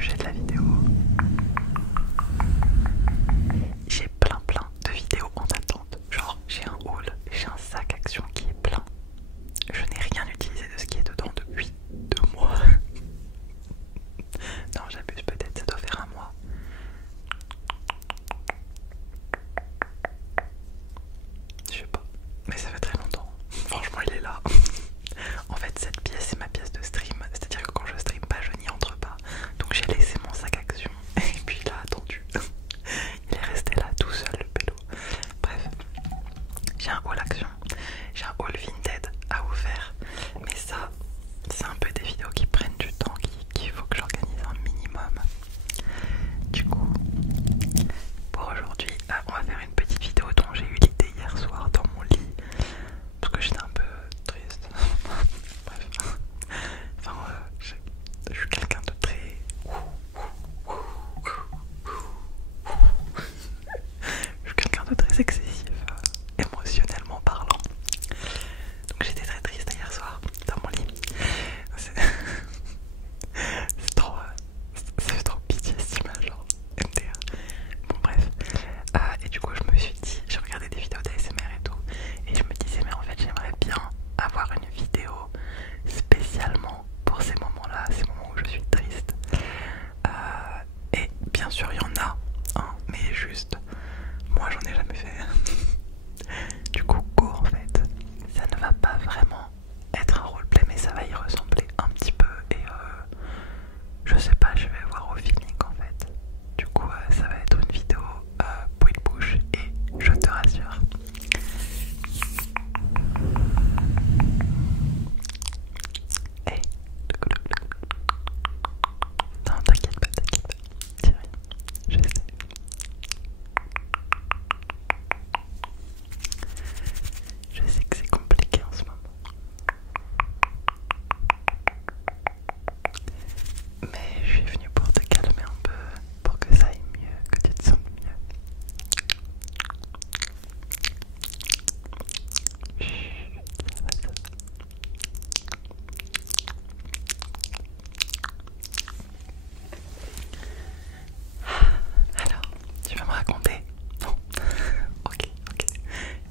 sujet de la vidéo. J'ai plein de vidéos en attente. Genre j'ai un haul, j'ai un sac action qui est plein. Je n'ai rien utilisé de ce qui est dedans depuis 2 mois. Non, j'abuse peut-être, ça doit faire 1 mois. Je sais pas, mais ça fait très longtemps. Franchement, il est là. En fait, cette pièce, c'est ma pièce de stream. C'est-à-dire que quand je stream pas, je n'y entre pas. Donc j'ai laissé mon sac action et puis il a attendu. Il est resté là tout seul, le pélo. Bref, j'ai un haul action, j'ai un haul Vinted à vous faire. Mais ça, c'est un peu des vidéos qui prennent du temps, qu'il faut que j'organise un minimum. Du coup, pour aujourd'hui, on va faire une petite vidéo dont j'ai eu l'idée hier soir dans mon lit. Parce que j'étais un peu triste. Bref. Enfin, je suis quelqu'un de très... Je suis quelqu'un de très excessif, émotionnellement parlant. Donc j'étais très triste hier soir dans mon lit. C'est trop... ça fait trop pitié cette image, genre MDR. Bon bref. Et du coup je me suis dit, j'ai regardé des vidéos d'ASMR et tout. Et je me disais mais en fait j'aimerais bien avoir une vidéo spécialement pour ces moments-là, ces moments où je suis triste. Et bien sûr il y en a, hein, mais juste, moi j'en ai jamais fait. Du coup go en fait, ça ne va pas vraiment être un roleplay, mais ça va y ressembler un petit peu. Et je sais pas, je vais voir au feeling en fait. Du coup ça va être une vidéo bruit de bouche et je te rassure. Hey. Non, t'inquiète pas, dis rien, je sais. Je sais que c'est compliqué en ce moment. Mais je suis venue pour te calmer un peu, pour que ça aille mieux, que tu te sentes mieux. Chut, ça va, ça va. Alors, tu vas me raconter? Non. Ok,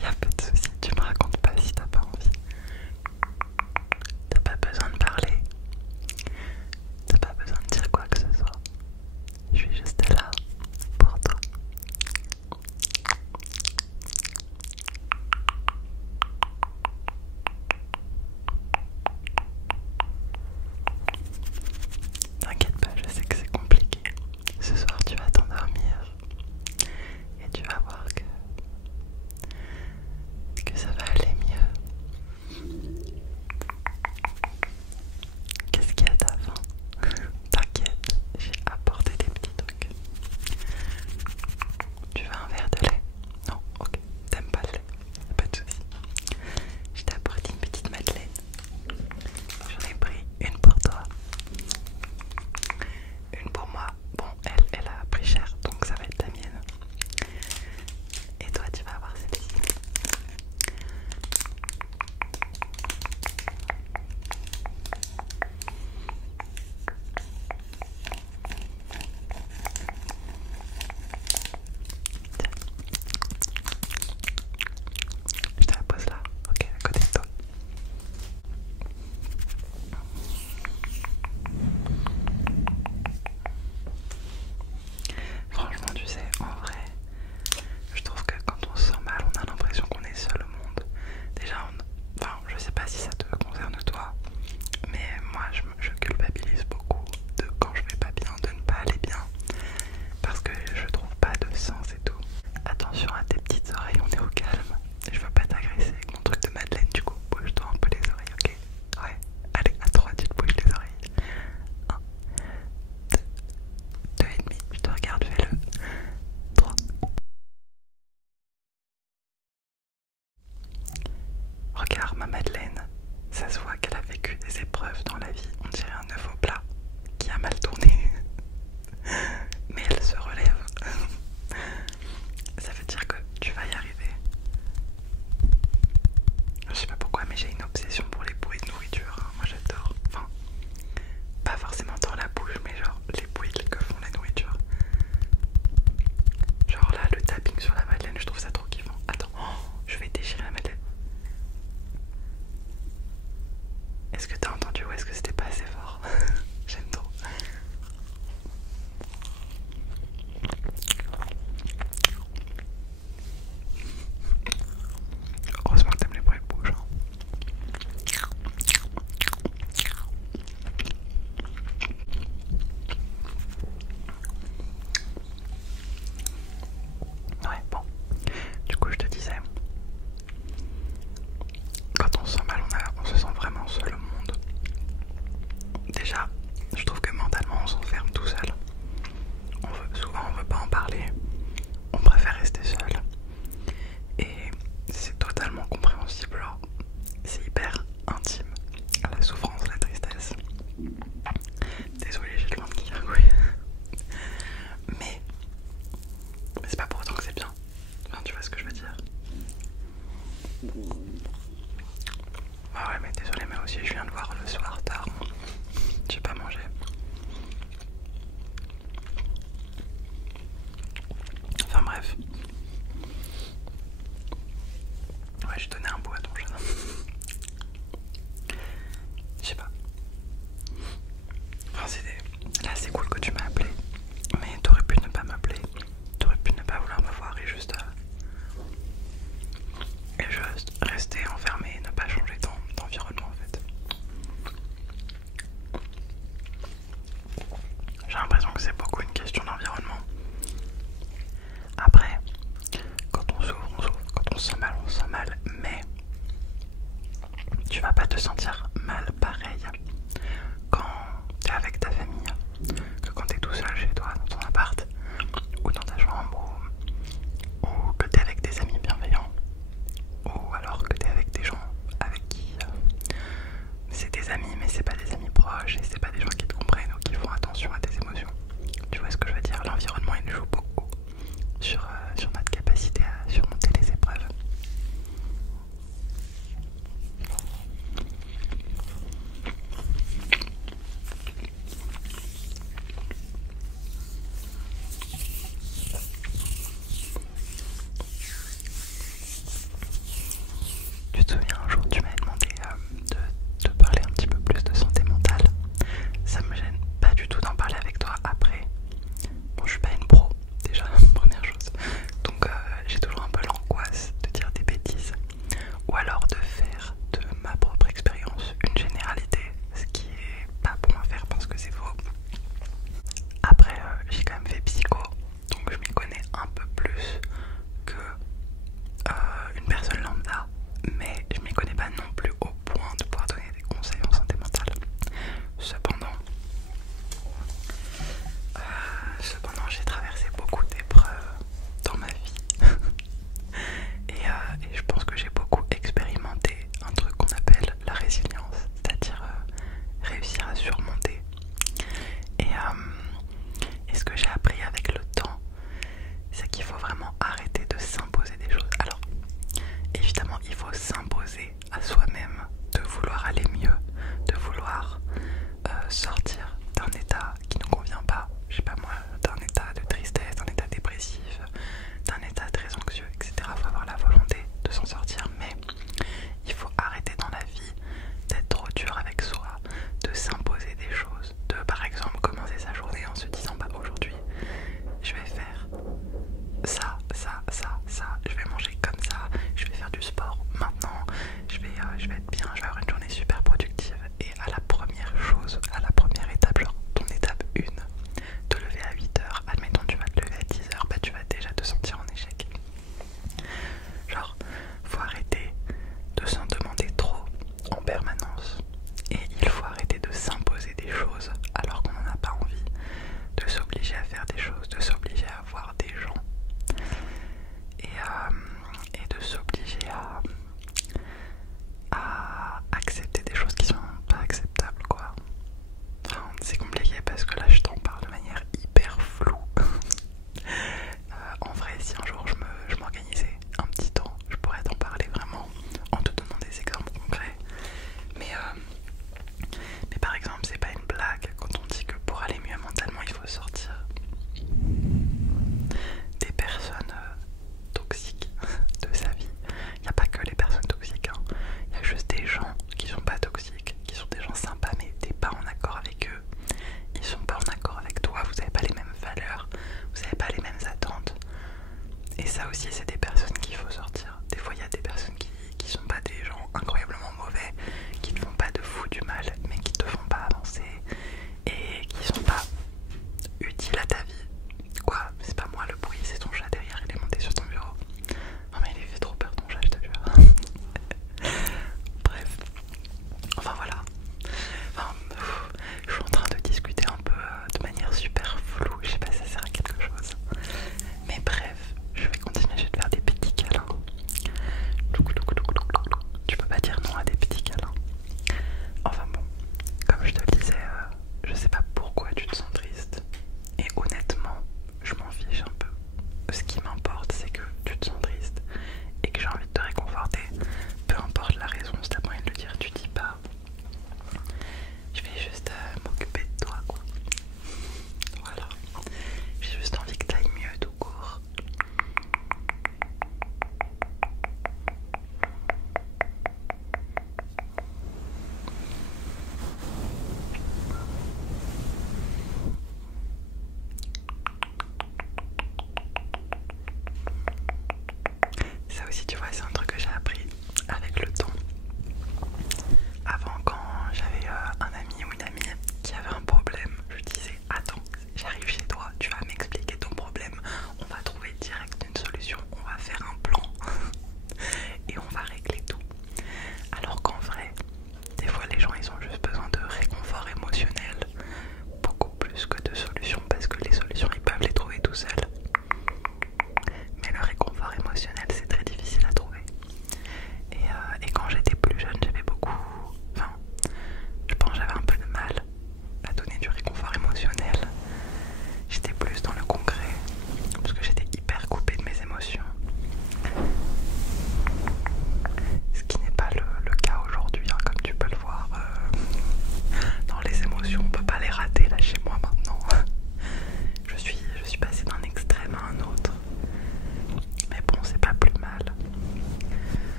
y a pas de souci, tu me racontes pas si t'as pas envie. T'as pas besoin de parler. T'as pas besoin de dire quoi que ce soit. Je suis juste là pour toi. T'inquiète pas, je sais que c'est compliqué. Ce soir tu vas t'endormir et tu vas voir que ça va aller mieux. Qu'est-ce qu'il y a ta faim? T'inquiète, j'ai apporté des petits trucs. Tu veux un verre de lait? Non? Ok, t'aimes pas le lait? Pas de soucis. Je t'ai apporté une petite madeleine. J'en ai pris une pour toi, une pour moi. Bon, elle a pris cher, donc ça va être la mienne. Et toi, tu vas avoir celle-ci. Je te la pose là, ok, à côté de toi. Franchement, tu sais, en vrai, je trouve que quand on se sent mal, on a l'impression qu'on est seul au monde. Déjà, enfin, je sais pas si ça te concerne toi, mais moi, je culpabilise beaucoup de quand je vais pas bien, de ne pas aller bien, parce que je trouve pas de sens et tout. Attention à tes petites oreilles, on est au calme. Je veux pas t'agresser avec mon truc de madeleine, du coup, bouge-toi un peu les oreilles, ok? Ouais, allez, à 3, tu te bouges les oreilles. 1, 2, 2 et demi, je te regarde, fais-le. 3. Regarde ma Madeleine, ça se voit qu'elle a vécu des épreuves dans la vie, on dirait un œuf au plat qui a mal tourné. Mais elle se relève. Ça veut dire que tu vas y arriver. Je sais pas pourquoi, mais j'ai une obsession pour les bruits de nourriture, hein. Moi j'adore. Enfin, pas forcément dans la bouche, mais genre les bruits de tapping sur la madeleine, je trouve ça trop kiffant. Attends, je vais déchirer la madeleine. Est-ce que t'as entendu ou est-ce que c'était pas assez fort? J'aime trop. Heureusement que t'aimes les bruits de bouche. Ouais, bon. Du coup, je te disais, quand on se sent mal, on se sent vraiment seul au monde. Déjà, je trouve que mentalement, on s'enferme tout seul. Souvent, on veut pas en parler. On préfère rester seul. Et c'est totalement compréhensible. Alors, c'est hyper intime. La souffrance, la tristesse. Désolée, j'ai le ventre qui gargouille. Mais c'est pas pour autant que c'est bien. Enfin, tu vois ce que je veux dire. Ah ouais, mais désolé, mais aussi je viens de voir le soir tard. J'ai pas mangé. ouais, tu te sens